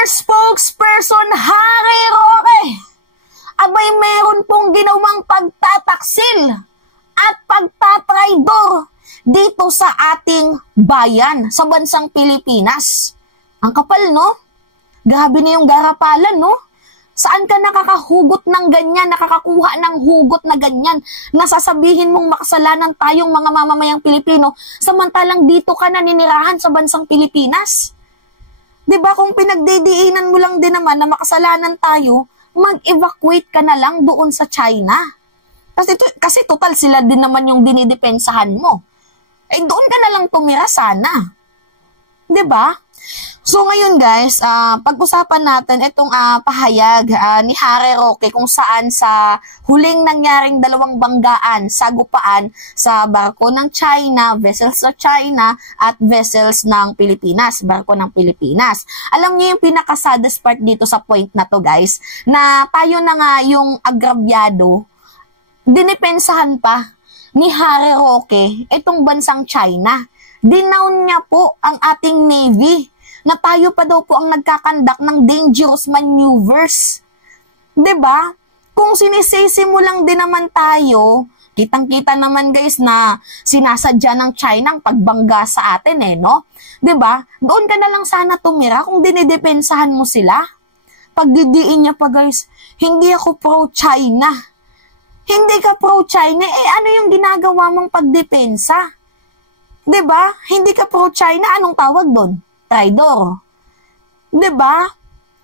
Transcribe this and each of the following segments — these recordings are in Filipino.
Former spokesperson Harry Roque, abay meron pong ginawang pagtataksil at pagtatraidor dito sa ating bayan, sa bansang Pilipinas. Ang kapal, no? Grabe na yung garapalan, no? Saan ka nakakahugot ng ganyan, nakakakuha ng hugot na ganyan, nasasabihin mong makasalanan tayong mga mamamayang Pilipino, samantalang dito ka naninirahan sa bansang Pilipinas? Diba, kung pinagdidiinan mo lang din naman na makasalanan tayo, mag-evacuate ka na lang doon sa China. Kasi total sila din naman yung dinidepensahan mo. Eh doon ka na lang tumira sana. Diba? So ngayon guys, pag-usapan natin itong pahayag ni Harry Roque kung saan sa huling nangyaring dalawang banggaan, sagupaan sa barko ng China, vessels sa China at vessels ng Pilipinas, barko ng Pilipinas. Alam niyo yung pinaka-saddest part dito sa point na to guys, na tayo na nga yung agrabyado, dinipensahan pa ni Harry Roque itong bansang China. Dinown niya po ang ating Navy na tayo pa daw po ang nagkakandak ng dangerous maneuvers. 'Di ba? Kung sinisisi mo lang din naman tayo, kitang-kita naman guys na sinasadya ng China ang pagbangga sa atin no? 'Di ba? Doon ka na lang sana tumira kung dinidepensahan mo sila. Pagdidiin niya pa guys, hindi ako pro-China. Hindi ka pro-China, ano yung ginagawa mong pagdepensa? 'Di ba? Hindi ka pro-China, anong tawag doon? Traidor. 'Di ba?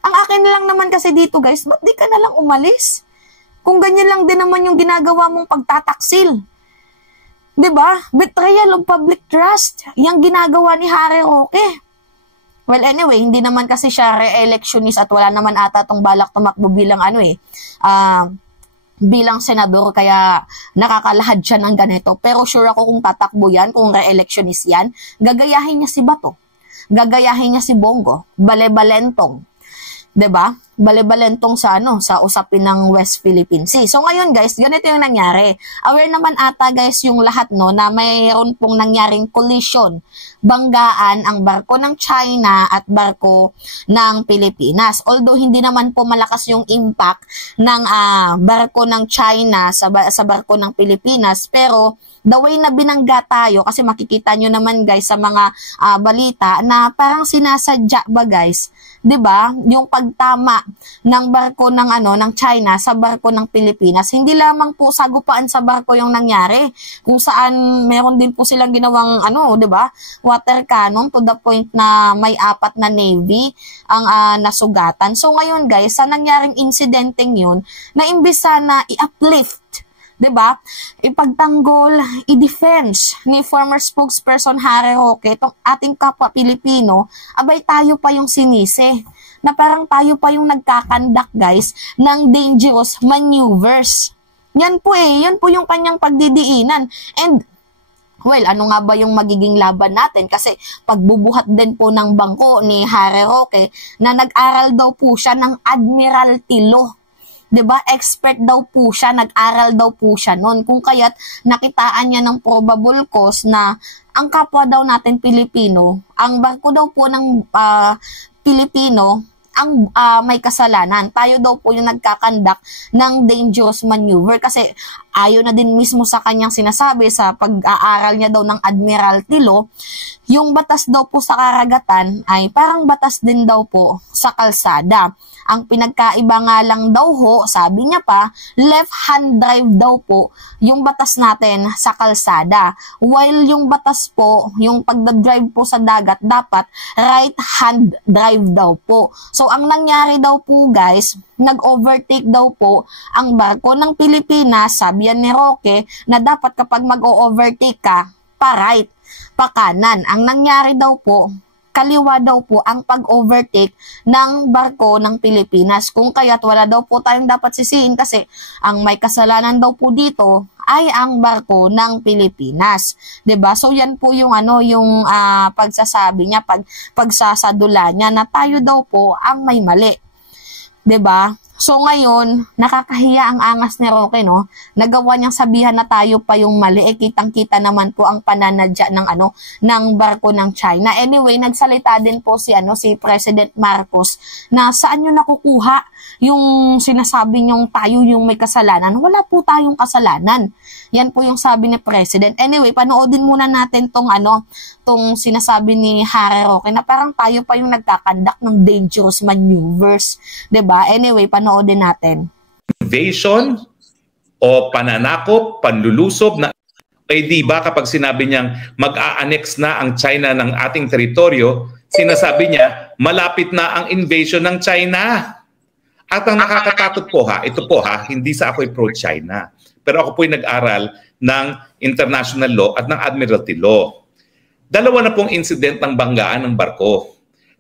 Ang akin lang naman kasi dito guys, ba't di ka na lang umalis? Kung ganyan lang din naman yung ginagawa mong pagtataksil. 'Di ba? Betrayal of public trust. Yang ginagawa ni Harry Roque. Well, anyway, hindi naman kasi siya re-electionist at wala naman ata tong balak tumakbo bilang bilang senador, kaya nakakalahad siya ng ganito. Pero sure ako kung tatakbo yan, kung re-electionist yan, gagayahin niya si Bato. Gagayahin niya si Bongo, bale-balentong. 'Di ba? Bale-balentong sa sa usapin ng West Philippine Sea. So ngayon guys, ganito yung nangyari. Aware naman ata guys yung lahat na mayroon pong nangyaring collision, banggaan ang barko ng China at barko ng Pilipinas. Although hindi naman po malakas yung impact ng barko ng China sa barko ng Pilipinas, pero the way na binangga tayo, kasi makikita nyo naman guys sa mga balita na parang sinasadya ba guys, 'di ba? Yung pagtama ng barko ng ng China sa barko ng Pilipinas, hindi lamang po sagupaan sa barko yung nangyari, kung saan meron din po silang ginawang 'di ba? Water cannon to the point na may 4 na navy ang nasugatan. So ngayon guys, sa nangyaring insidenteng yun, na imbis na i-uplift, 'di ba? Ipagtanggol, i-defense ni former spokesperson Harry Roque itong ating kapwa Pilipino, abay tayo pa yung sinisi. Na parang tayo pa yung nagkakandak guys ng dangerous maneuvers. Yan po yun po yung kanyang pagdidiinan. And well, ano nga ba yung magiging laban natin? Kasi pagbubuhat din po ng bangko ni Harry Roque na nag-aral daw po siya ng Admiralty Law. 'Di ba? Expert daw po siya, nag-aral daw po siya noon. Kung kaya't nakitaan niya ng probable cause na ang kapwa daw natin Pilipino, ang barko daw po ng Pilipino ang may kasalanan. Tayo daw po yung nagkakandak ng dangerous maneuver kasi ayon na din mismo sa kanyang sinasabi sa pag-aaral niya daw ng Admiralty Law, yung batas daw po sa karagatan ay parang batas din daw po sa kalsada. Ang pinagkaiba nga lang daw ho, sabi niya pa, left-hand drive daw po yung batas natin sa kalsada. While yung batas po, yung pagdadrive po sa dagat, dapat right-hand drive daw po. So, ang nangyari daw po guys, nag-overtake daw po ang barko ng Pilipinas, sabi yan ni Roque, na dapat kapag mag-overtake ka, pa-right, pa-kanan. Ang nangyari daw po, kaliwa daw po ang pag-overtake ng barko ng Pilipinas. Kung kaya't wala daw po tayong dapat sisihin kasi ang may kasalanan daw po dito ay ang barko ng Pilipinas. 'Di ba? So yan po yung yung pagsasabi niya, pagsasadula niya na tayo daw po ang may mali. 'Di ba? So ngayon, nakakahiya ang angas ni Roque, no? Nagawa niyang sabihan na tayo pa yung mali, kitang-kita naman po ang pananadya ng barko ng China. Anyway, nagsalita din po si President Marcos na saan niyo nakukuha yung sinasabi niyong tayo yung may kasalanan. Wala po tayong kasalanan. Yan po yung sabi ni President. Anyway, panoodin muna natin tong sinasabi ni Harry Roque na parang tayo pa yung nagkakandak ng dangerous maneuvers. 'Di ba? Anyway, panoodin natin. Invasion o pananakop, panlulusob na di ba kapag sinabi niyang mag-a-annex na ang China ng ating teritoryo, sinasabi niya malapit na ang invasion ng China. At ang nakakatakot po ito po hindi sa ako'y pro-China. Pero ako po'y nag-aral ng international law at ng admiralty law. Dalawa na pong incident ng banggaan ng barko.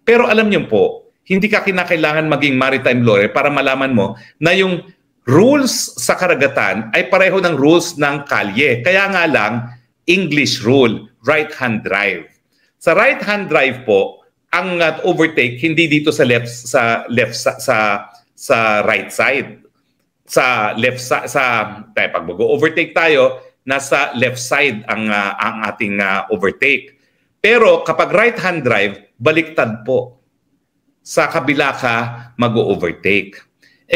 Pero alam niyo po, hindi ka kinakailangan maging maritime lawyer para malaman mo na yung rules sa karagatan ay pareho ng rules ng kalye. Kaya nga lang, English rule, right-hand drive. Sa right-hand drive po, ang overtake hindi dito sa right side. Sa left side, pag mag-overtake tayo, nasa left side ang ating overtake. Pero kapag right-hand drive, baliktad po. Sa kabila ka mag-overtake.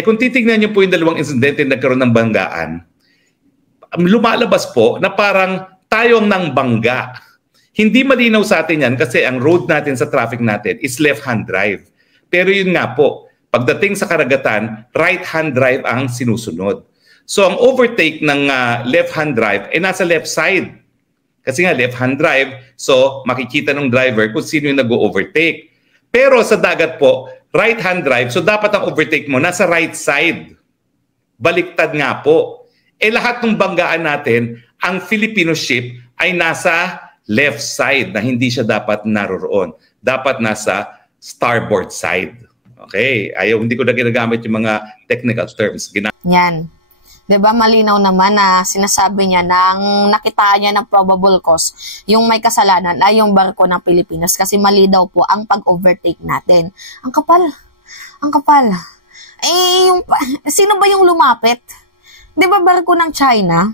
Kung titignan niyo po yung dalawang insidente na nagkaroon ng banggaan, lumalabas po na parang tayo ang nang bangga. Hindi malinaw sa atin yan kasi ang road natin sa traffic natin is left-hand drive. Pero yun nga po, pagdating sa karagatan, right-hand drive ang sinusunod. So ang overtake ng left-hand drive ay nasa left side. Kasi nga left-hand drive, so makikita ng driver kung sino yung nag-overtake. Pero sa dagat po, right-hand drive, so dapat ang overtake mo nasa right side. Baliktad nga po. Lahat ng banggaan natin, ang Filipino ship ay nasa left side na hindi siya dapat naroroon. Dapat nasa starboard side. Okay, hindi ko na ginagamit yung mga technical terms. Yan. 'Di ba malinaw naman na sinasabi niya nang nakitaan niya ng probable cause, yung may kasalanan ay yung barko ng Pilipinas kasi mali daw po ang pag-overtake natin. Ang kapal. Ang kapal. Sino ba yung lumapit? 'Di ba barko ng China?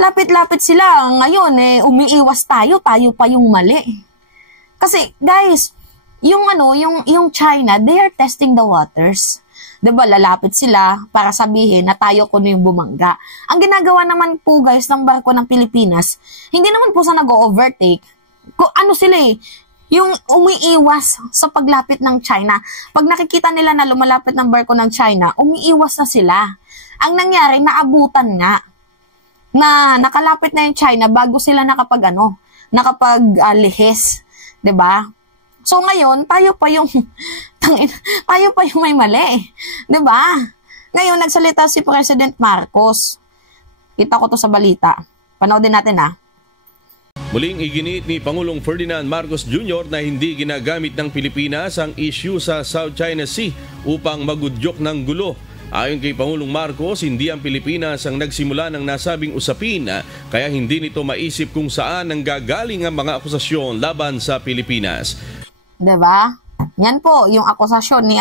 Lapit-lapit sila. Ngayon umiiwas tayo pa yung mali. Kasi guys, yung China, they are testing the waters. 'Di ba lalapit sila para sabihin na tayo kuno yung bumangga. Ang ginagawa naman po guys ng barko ng Pilipinas, hindi naman po sa nag-overtake. Yung umiiwas sa paglapit ng China. Pag nakikita nila na lumalapit ng barko ng China, umiiwas na sila. Ang nangyari, naabutan nga. Na nakalapit na yung China bago sila lihis. 'Di ba? So ngayon, tayo pa yung may mali. 'Di ba? Ngayon, nagsalita si President Marcos. Kita ko to sa balita. Panoodin natin Muling iginiit ni Pangulong Ferdinand Marcos Jr. na hindi ginagamit ng Pilipinas ang issue sa South China Sea upang magudyok ng gulo. Ayon kay Pangulong Marcos, hindi ang Pilipinas ang nagsimula ng nasabing usapin, kaya hindi nito maisip kung saan ang gagaling ang mga akusasyon laban sa Pilipinas. 'Di ba? Yan po yung akusasyon ni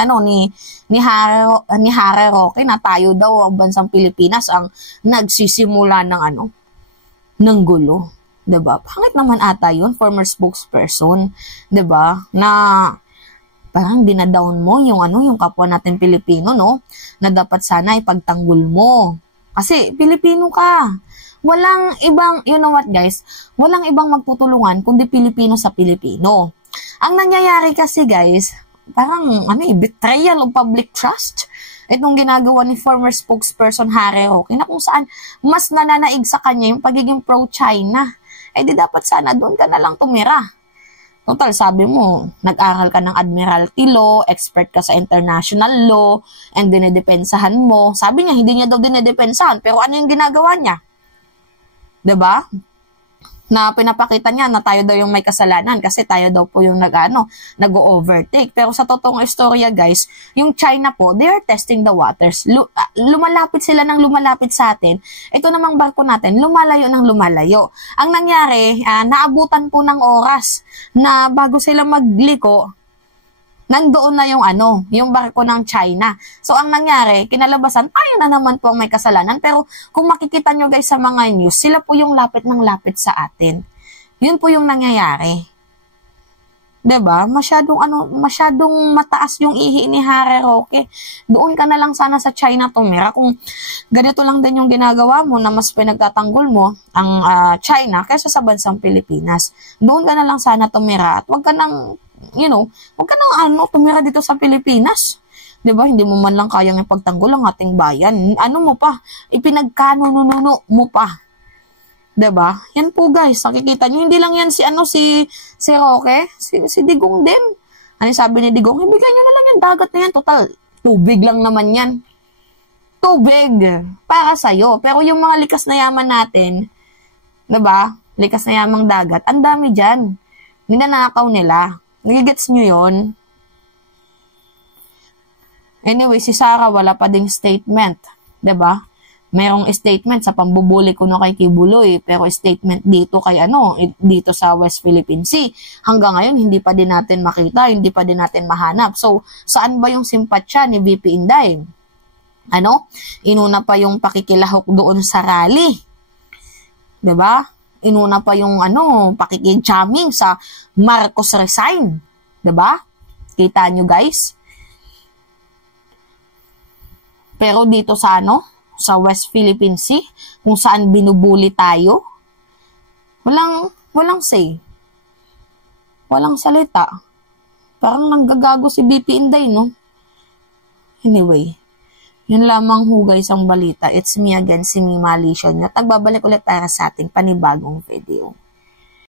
Harry Roque na tayo daw ang bansang Pilipinas ang nagsisimula ng gulo. 'Di ba? Pangit naman ata yun, former spokesperson, 'di ba? Na parang dinadown mo yung kapwa natin Pilipino, no? Na dapat sana ipagtanggol mo. Kasi Pilipino ka. Walang ibang, you know what guys? Walang ibang magtutulungan kundi Pilipino sa Pilipino. Ang nangyayari kasi guys, parang betrayal of public trust. Itong ginagawa ni former spokesperson Harry Roque na kung saan mas nananaig sa kanya yung pagiging pro-China. Di dapat sana doon ka na lang tumira. Total, sabi mo, nag-aral ka ng admiralty law, expert ka sa international law, and dinidepensahan mo. Sabi niya, hindi niya daw dinidepensahan, pero ano yung ginagawa niya? 'Di ba? Na pinapakita niya na tayo daw yung may kasalanan kasi tayo daw po yung nag-overtake. Pero sa totoong istorya guys, yung China po, they are testing the waters. Lumalapit sila ng lumalapit sa atin. Ito namang barko natin, lumalayo ng lumalayo. Ang nangyari, naabutan po ng oras na bago sila magliko, nandoon na yung yung barko ng China. So, ang nangyari, kinalabasan, tayo na naman po ang may kasalanan. Pero, kung makikita nyo guys sa mga news, sila po yung lapit ng lapit sa atin. Yun po yung nangyayari. 'Di ba? Masyadong mataas yung ihi ni Harry Roque. Doon ka na lang sana sa China tumira kung ganito lang din yung ginagawa mo na mas pinagtatanggol mo ang China kaysa sa bansang Pilipinas. Doon ka na lang sana tumira at wag ka nang tumira dito sa Pilipinas. 'Di ba? Hindi mo man lang kayang ipagtanggol ang ating bayan. Ano mo pa? Ipinagkanununo mo pa. 'Di ba? Yan po guys, nakikita niyo hindi lang yan si Roque, si Digong din. Ano sabi ni Digong? Ibigay niyo na lang yung dagat na yan, total tubig lang naman yan. Tubig para sa iyo. Pero yung mga likas na yaman natin, 'di ba? Likas na yamang dagat, ang dami diyan. Ninanakaw nila. Nagigets niyo 'yon? Anyway, si Sara wala pa ding statement, 'di ba? Merong statement sa pambubuli ko no kay Kibuloy, pero statement dito kay dito sa West Philippine Sea. Hanggang ngayon, hindi pa din natin makita, hindi pa din natin mahanap. So, saan ba yung simpatsya ni VP Inday? Inuna pa yung pakikilahok doon sa rally. 'Di ba? Inuna pa yung pakikijaming sa Marcos resign. 'Di ba? Kita nyo guys? Pero dito sa sa West Philippine Sea, kung saan binubuli tayo, walang say. Walang salita. Parang nanggagago si BP Inday, no? Anyway, yun lamang hugay isang balita. It's me again, si Mima Alicia. At nagbabalik ulit para sa ating panibagong video.